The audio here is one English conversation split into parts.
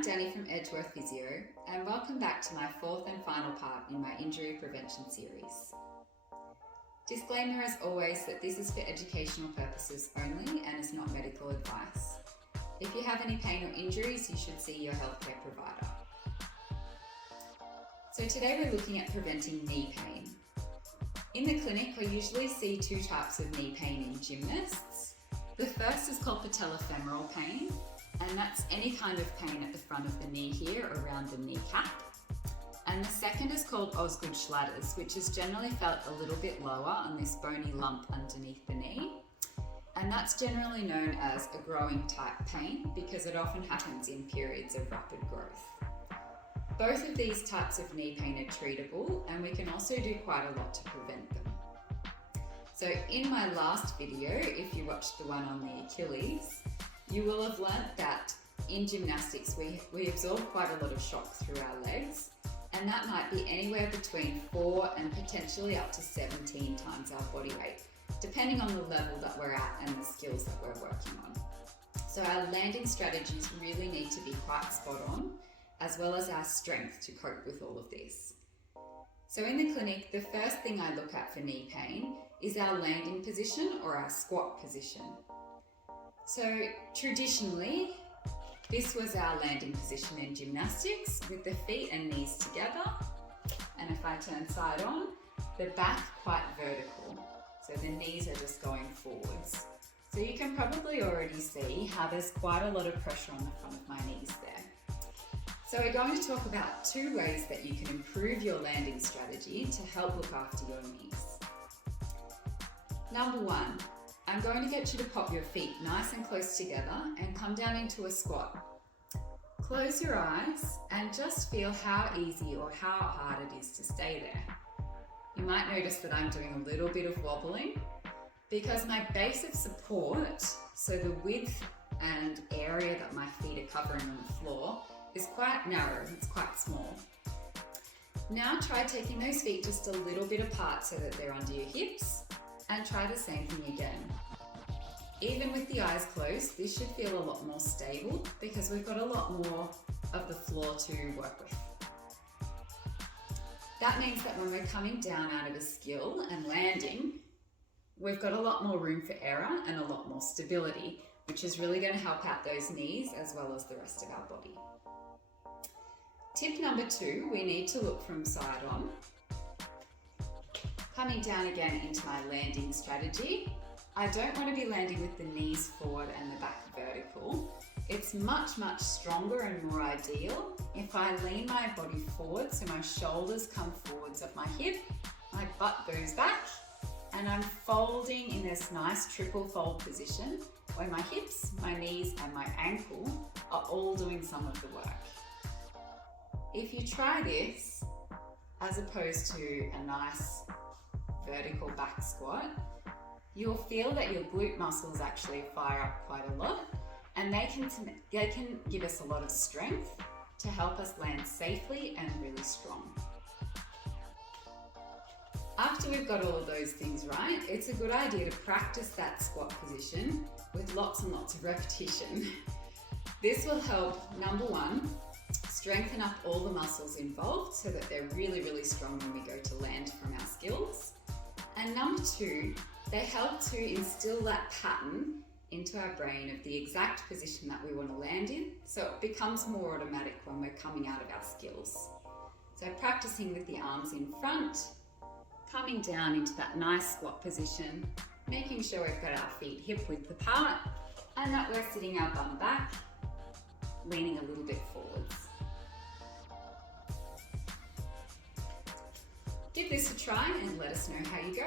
I'm Dani from Edgeworth Physio, and welcome back to my fourth and final part in my injury prevention series. Disclaimer as always that this is for educational purposes only and is not medical advice. If you have any pain or injuries, you should see your healthcare provider. So today we're looking at preventing knee pain. In the clinic, I usually see two types of knee pain in gymnasts. The first is called patellofemoral pain, and that's any kind of pain at the front of the knee here around the kneecap. And the second is called Osgood-Schlatter's, which is generally felt a little bit lower on this bony lump underneath the knee. And that's generally known as a growing type pain because it often happens in periods of rapid growth. Both of these types of knee pain are treatable, and we can also do quite a lot to prevent them. So in my last video, if you watched the one on the Achilles, you will have learnt that in gymnastics we absorb quite a lot of shock through our legs, and that might be anywhere between 4 and potentially up to 17 times our body weight, depending on the level that we're at and the skills that we're working on. So our landing strategies really need to be quite spot on, as well as our strength to cope with all of this. So in the clinic, the first thing I look at for knee pain is our landing position or our squat position. So traditionally, this was our landing position in gymnastics with the feet and knees together. And if I turn side on, the back quite vertical. So the knees are just going forwards. So you can probably already see how there's quite a lot of pressure on the front of my knees there. So we're going to talk about 2 ways that you can improve your landing strategy to help look after your knees. Number 1, I'm going to get you to pop your feet nice and close together and come down into a squat. Close your eyes and just feel how easy or how hard it is to stay there. You might notice that I'm doing a little bit of wobbling because my base of support, so the width and area that my feet are covering on the floor, is quite narrow, it's quite small. Now try taking those feet just a little bit apart so that they're under your hips, and try the same thing again. Even with the eyes closed, this should feel a lot more stable because we've got a lot more of the floor to work with. That means that when we're coming down out of a skill and landing, we've got a lot more room for error and a lot more stability, which is really going to help out those knees as well as the rest of our body. Tip number 2, we need to look from side on. Coming down again into my landing strategy, I don't want to be landing with the knees forward and the back vertical. It's much, much stronger and more ideal if I lean my body forward, so my shoulders come forwards of my hip, my butt goes back, and I'm folding in this nice triple fold position where my hips, my knees, and my ankle are all doing some of the work. If you try this, as opposed to a nice vertical back squat, you'll feel that your glute muscles actually fire up quite a lot, and they can give us a lot of strength to help us land safely and really strong. After we've got all of those things right, it's a good idea to practice that squat position with lots and lots of repetition. This will help, number 1, strengthen up all the muscles involved so that they're really, really strong when we go to land from our skills. And number 2, they help to instill that pattern into our brain of the exact position that we want to land in, so it becomes more automatic when we're coming out of our skills. So practicing with the arms in front, coming down into that nice squat position, making sure we've got our feet hip width apart and that we're sitting our bum back, leaning a little bit forwards. Give this a try and let us know how you go.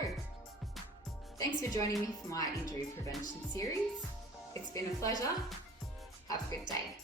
Thanks for joining me for my injury prevention series. It's been a pleasure. Have a good day.